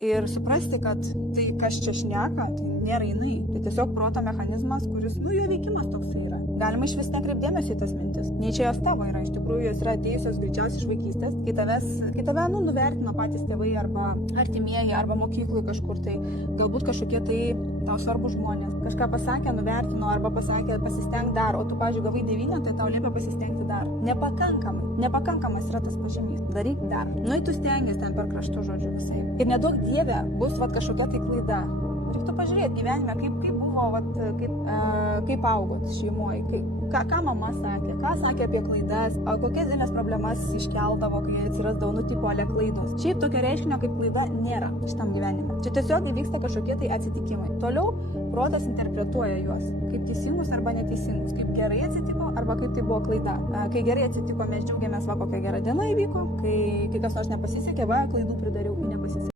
Ir suprasti, kad tai, kas čia šneka, tai nėra jinai. Tai tiesiog proto mechanizmas, kuris, jo veikimas toksai yra. Galima iš vis nekreipdėmėsi į tas mintis. Nei čia jos tavo yra, iš tikrųjų jos yra atėjusios greičiausiai iš vaikystės, kai tave nuvertino patys tėvai arba artimieji, arba mokyklai kažkur, tai galbūt kažkokie tai tau svarbus žmonės. Kažką pasakė, nuvertino, arba pasakė, pasistenk dar, o tu, pavyzdžiui, gavai 9, tai tau liepia pasistengti dar. Nepakankamas yra tas pažymys. Daryk dar. Nu, tu stengiasi ten per kraštų žodžių visai. Ir nedaug Dieve bus kažkokia tai klaida. Reiktų pažiūrėti gyvenime, kaip buvo, kaip augot šeimoje, ką mama sakė, ką sakė apie klaidas, kokias didelės problemas iškeldavo, kai atsirasdavo ale klaidos. Šiaip tokio reiškinio kaip klaida nėra šitam gyvenime. Čia tiesiog įvyksta kažkokie tai atsitikimai. Toliau protas interpretuoja juos kaip teisingus arba neteisingus, kaip gerai atsitiko arba kaip tai buvo klaida. Kai gerai atsitiko, mes džiaugiamės, kokia gera diena įvyko, kai kas nors nepasisekė, klaidų pridariau, nepasisekė.